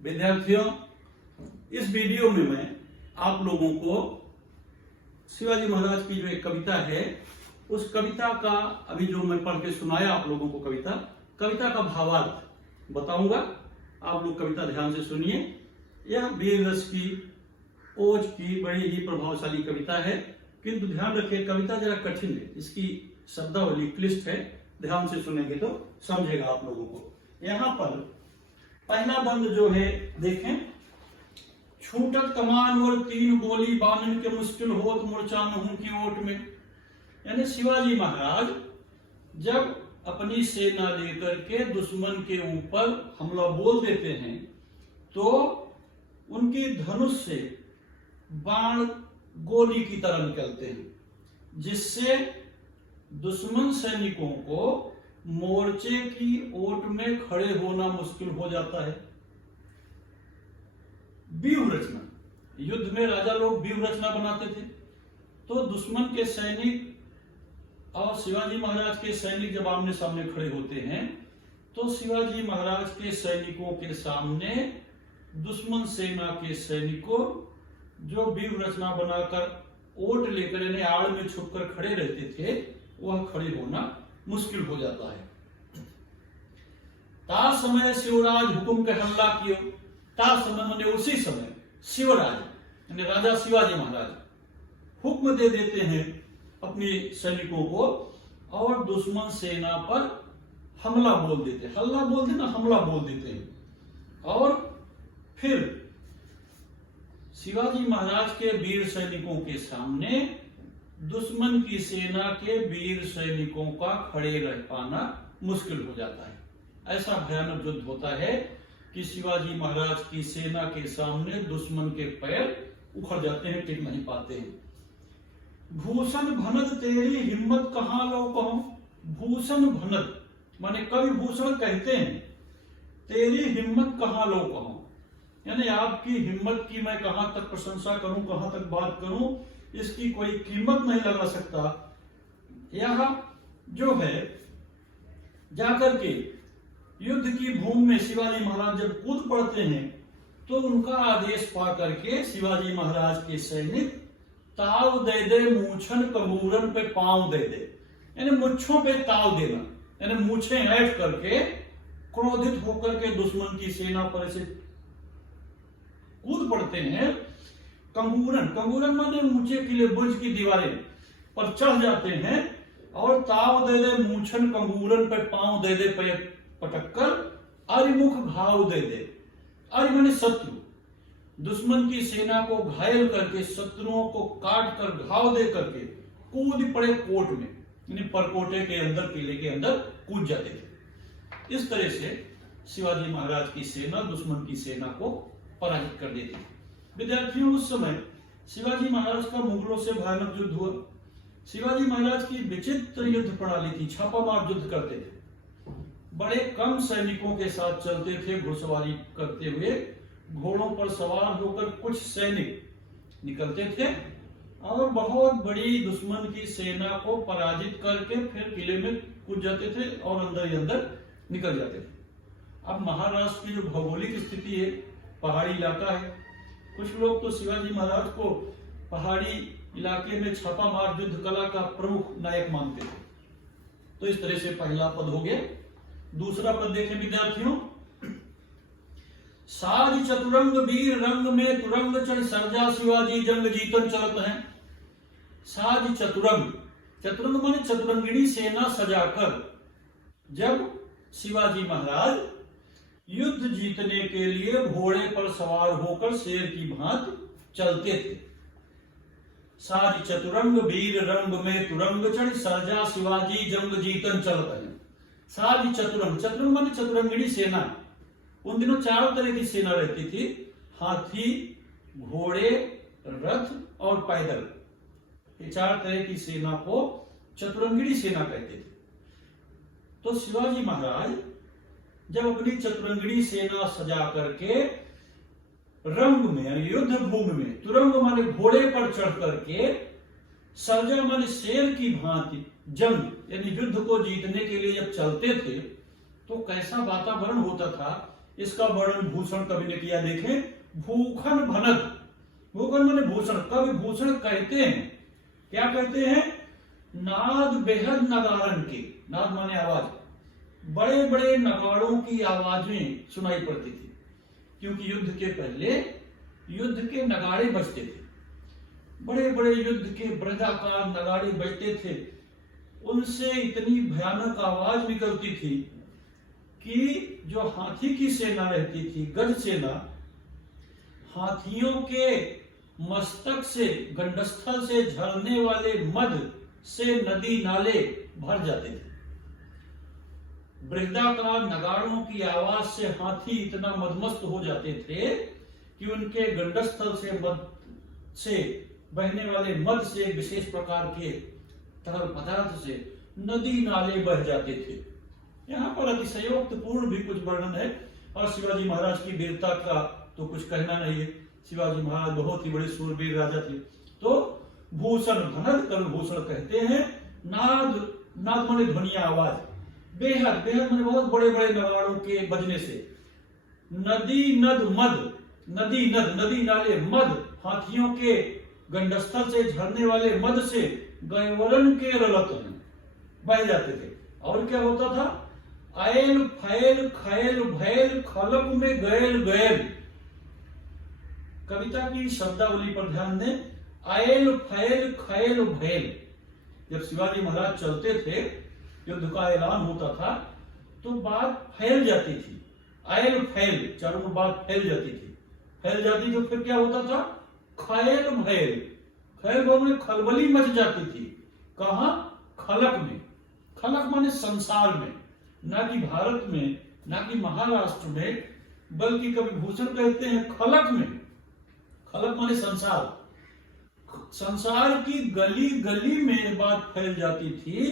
विद्यार्थियों, इस वीडियो में मैं आप लोगों को शिवाजी महाराज की जो एक कविता है उस कविता का अभी जो मैं पढ़ के सुनाया आप लोगों को कविता का भावार्थ बताऊंगा। आप लोग कविता ध्यान से सुनिए। यह वीर रस की ओज की बड़ी ही प्रभावशाली कविता है, किंतु ध्यान रखिए कविता जरा कठिन है, इसकी शब्दावली क्लिष्ट है। ध्यान से सुनेंगे तो समझेगा आप लोगों को। यहाँ पर पहला बंद जो है देखें, छूटक कमान और 3 गोली बानन के मुश्किल होत मूर्छा नहूं की ओट में। यानी शिवाजी महाराज जब अपनी सेना लेकर के दुश्मन के ऊपर हमला बोल देते हैं तो उनकी धनुष से बाण गोली की तरह निकलते हैं, जिससे दुश्मन सैनिकों को मोर्चे की ओट में खड़े होना मुश्किल हो जाता है। व्यूह रचना, युद्ध में राजा लोग व्यूह रचना बनाते थे, तो दुश्मन के सैनिक और शिवाजी महाराज के सैनिक जब आमने सामने खड़े होते हैं तो शिवाजी महाराज के सैनिकों के सामने दुश्मन सेना के सैनिकों जो व्यूह रचना बनाकर ओट लेकर यानी आड़ में छुपकर खड़े रहते थे, वह खड़े होना मुश्किल हो जाता है। ता समय शिवराज हुकुम के हमला कियो। ता समय माने उसी समय शिवराज यानी राजा शिवाजी महाराज हुक्म दे देते हैं अपने सैनिकों को और दुश्मन सेना पर हमला बोल देते, हल्ला बोल देना हमला बोल देते हैं। और फिर शिवाजी महाराज के वीर सैनिकों के सामने दुश्मन की सेना के वीर सैनिकों का खड़े रह पाना मुश्किल हो जाता है। ऐसा भयानक युद्ध होता है कि शिवाजी महाराज की सेना के सामने दुश्मन के पैर उखड़ जाते हैं, टिक नहीं पाते हैं। भूषण भनद तेरी हिम्मत कहां लो कहूं। भूषण भनद माने कवि भूषण कहते हैं तेरी हिम्मत कहां लो कहूं, यानी आपकी हिम्मत की मैं कहां तक प्रशंसा करूं, कहां तक बात करूं, इसकी कोई कीमत नहीं लगा सकता। यह जो है जाकर के युद्ध की भूमि में शिवाजी महाराज जब कूद पड़ते हैं तो उनका आदेश पा करके शिवाजी महाराज के सैनिक ताव दे दे मूछन कबूरन पे पांव दे दे, यानी मुच्छों पे ताव देना, यानी मूछें ऐठ करके क्रोधित होकर के दुश्मन की सेना पर से कूद पड़ते हैं। कंगूरन, कंगूरन माने ऊंचे किले बुर्ज की दीवारें पर चढ़ जाते हैं और ताव दे दे मूछन कंगूरन पे पांव दे दे पे पटककर अरिमुख घाव दे दे। अरि माने शत्रु, दुश्मन की सेना को घायल करके शत्रुओं को काट कर घाव दे करके कूद पड़े कोट में, यानी परकोटे के अंदर किले के अंदर कूद जाते थे। इस तरह से शिवाजी महाराज की सेना दुश्मन की सेना को पराजित कर देती थी। विद्यार्थियों, उस समय शिवाजी महाराज का मुगलों से भयानक युद्ध हुआ। शिवाजी महाराज की विचित्र युद्ध प्रणाली थी, छापामार युद्ध करते थे, बड़े कम सैनिकों के साथ चलते थे, घुड़सवारी करते हुए घोड़ों पर सवार होकर कुछ सैनिक निकलते थे और बहुत बड़ी दुश्मन की सेना को पराजित करके फिर किले में कूद जाते थे और अंदर ही अंदर निकल जाते थे। अब महाराष्ट्र की जो भौगोलिक स्थिति है, पहाड़ी इलाका है, कुछ लोग तो शिवाजी महाराज को पहाड़ी इलाके में छापामार युद्ध कला का प्रमुख नायक मानते थे। तो इस तरह से पहला पद हो गया। दूसरा पद देखें विद्यार्थियों, साज चतुरंग वीर रंग में तुरंग चढ़ सर्जा शिवाजी जंग जीतन चलत हैं। साज चतुरंग, चतुरंग माने चतुरंगिणी सेना सजाकर जब शिवाजी महाराज युद्ध जीतने के लिए घोड़े पर सवार होकर शेर की भांति चलते थे। साज चतुरंग वीर रंग में तुरंग चढ़ सर्जा शिवाजी जंग जीतन चलत हैं। साज चतुरंग, चतुरंग माने चतुरंगिणी सेना। उन दिनों 4 तरह की सेना रहती थी, हाथी, घोड़े, रथ और पैदल। ये 4 तरह की सेना को चतुरंगिणी सेना कहते थे। तो शिवाजी महाराज जब अपनी चतुरंगिणी सेना सजा करके रंग में यानी युद्ध भूमि में, तुरंग माने घोड़े पर चढ़ करके, सर्जा माने शेर की भांति जंग यानी युद्ध को जीतने के लिए जब चलते थे तो कैसा वातावरण होता था इसका वर्णन भूषण कवि ने किया। देखें, भूखन भनक, भूखन माने भूषण, कवि भूषण कहते हैं, क्या कहते हैं? नाद बेहद नगारन के, नाद माने आवाज, बड़े बड़े नगाड़ों की आवाजें सुनाई पड़ती थी, क्योंकि युद्ध के पहले युद्ध के नगाड़े बजते थे, बड़े बड़े युद्ध के बृहदाकार नगाड़े बजते थे, उनसे इतनी भयानक आवाज निकलती थी कि जो हाथी की सेना रहती थी, गज सेना, हाथियों के मस्तक से, गंडस्थल से झरने वाले मद से नदी नाले भर जाते थे। बृहदाकार नगाड़ों की आवाज से हाथी इतना मदमस्त हो जाते थे कि उनके गंडस्थल से मद से बहने वाले मद से, विशेष प्रकार के तरल पदार्थ से नदी नाले बह जाते थे। यहाँ पर अतिशयोक्तपूर्ण भी कुछ वर्णन है, और शिवाजी महाराज की वीरता का तो कुछ कहना नहीं है। शिवाजी महाराज बहुत ही बड़े सूरवीर राजा थे। तो भूषण भनक, कवि भूषण कहते हैं। नाद, नाद माने ध्वनि, आवाज, बेहद, बेहद माने बहुत बड़े बड़े नगाड़ों के बजने से। नदी नद मद, नदी नद, नदी नाले मद, हाथियों के गंडस्थल से झरने वाले मद से गयवरन के रलत बह जाते थे। और क्या होता था? आयल फैल खैल भैल खलक में गैल गैल। कविता की शब्दावली पर ध्यान दें। आयल फैल खैल भैल, जब शिवाजी महाराज चलते थे, युद्ध का ऐलान होता था, तो बात फैल जाती थी। आयल फैल, चारों में बात फैल जाती थी, फैल जाती तो फिर क्या होता था? खैल भैल, खैल में खलबली मच जाती थी। कहा? खलक में। खलक माने संसार में, ना कि भारत में, ना कि महाराष्ट्र में, बल्कि कवि भूषण कहते हैं खलक में। खलक माने संसार, संसार की गली गली में बात फैल जाती थी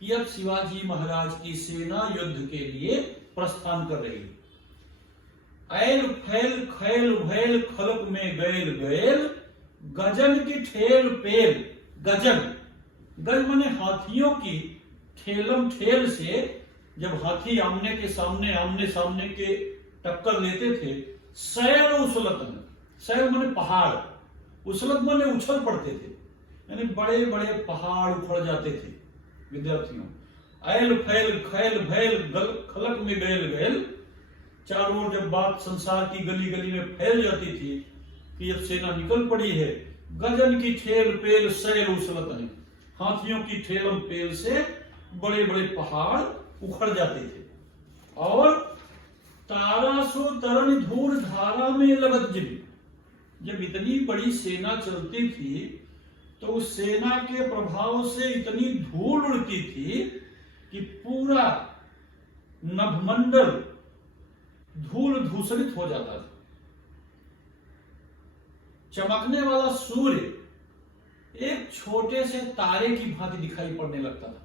कि अब शिवाजी महाराज की सेना युद्ध के लिए प्रस्थान कर रही है। ऐल फैल खैल भैल खलक में गैल गैल, गजन की ठेल पेल। गजन, गज माने हाथियों की ठेलम ठेल से, जब हाथी आमने सामने के टक्कर लेते थे, सैल उछलत, सैल माने पहाड़, उछलत माने उछल पड़ते थे, यानी बड़े बड़े पहाड़ उखड़ जाते थे विद्यार्थियों। ऐल फैल खैल भैल खलक में गैल गैल, चारों ओर जब बात संसार की गली गली में फैल जाती थी कि अब सेना निकल पड़ी है, गजन की ठेल पेल सैल उछलत है, हाथियों की ठेलम पेल से बड़े बड़े पहाड़ उखड़ जाते थे। और तारा सो तरन धूर धारा में लगत जिन, जब इतनी बड़ी सेना चलती थी तो उस सेना के प्रभाव से इतनी धूल उड़ती थी कि पूरा नभमंडल धूल धूसरित हो जाता था। चमकने वाला सूर्य एक छोटे से तारे की भांति दिखाई पड़ने लगता था।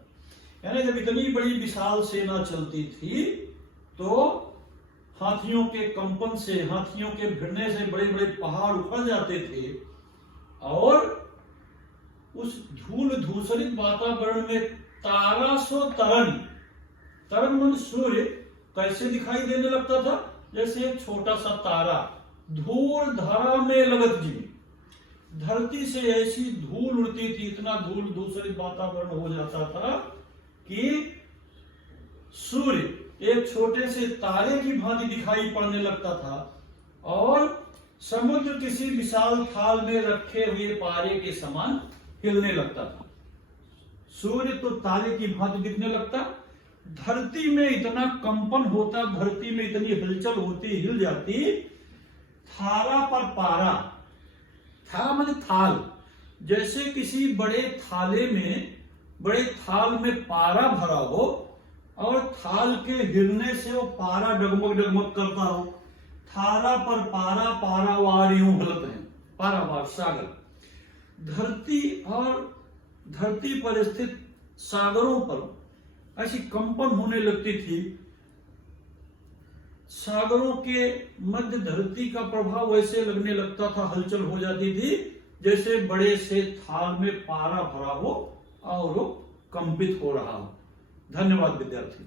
यानी जब इतनी बड़ी विशाल सेना चलती थी तो हाथियों के कंपन से, हाथियों के भिड़ने से बड़े बड़े पहाड़ उखड़ जाते थे, और उस धूल धूसरित वातावरण में तारा सो तरन, तरन मन सूर्य कैसे दिखाई देने लगता था? जैसे एक छोटा सा तारा धूल धारा में लगत जी, धरती से ऐसी धूल उड़ती थी, इतना धूल धूसरित वातावरण हो जाता था कि सूर्य एक छोटे से तारे की भांति दिखाई पड़ने लगता था, और समुद्र किसी विशाल थाल में रखे हुए पारे के समान हिलने लगता था। सूर्य तो तारे की भांति दिखने लगता, धरती में इतना कंपन होता, धरती में इतनी हलचल होती, हिल जाती। थारा पर पारा, थारा माने थाल, जैसे किसी बड़े थाल में पारा भरा हो और थाल के हिलने से वो पारा डगमग डगमग करता हो। थारा पर पारा, पारावार यूं हलत है, पारावार सागर। धरती पर स्थित सागरों पर ऐसी कंपन होने लगती थी। सागरों के मध्य धरती का प्रभाव वैसे लगने लगता था, हलचल हो जाती थी जैसे बड़े से थाल में पारा भरा हो और वो कंपित हो रहा हो। धन्यवाद विद्यार्थी।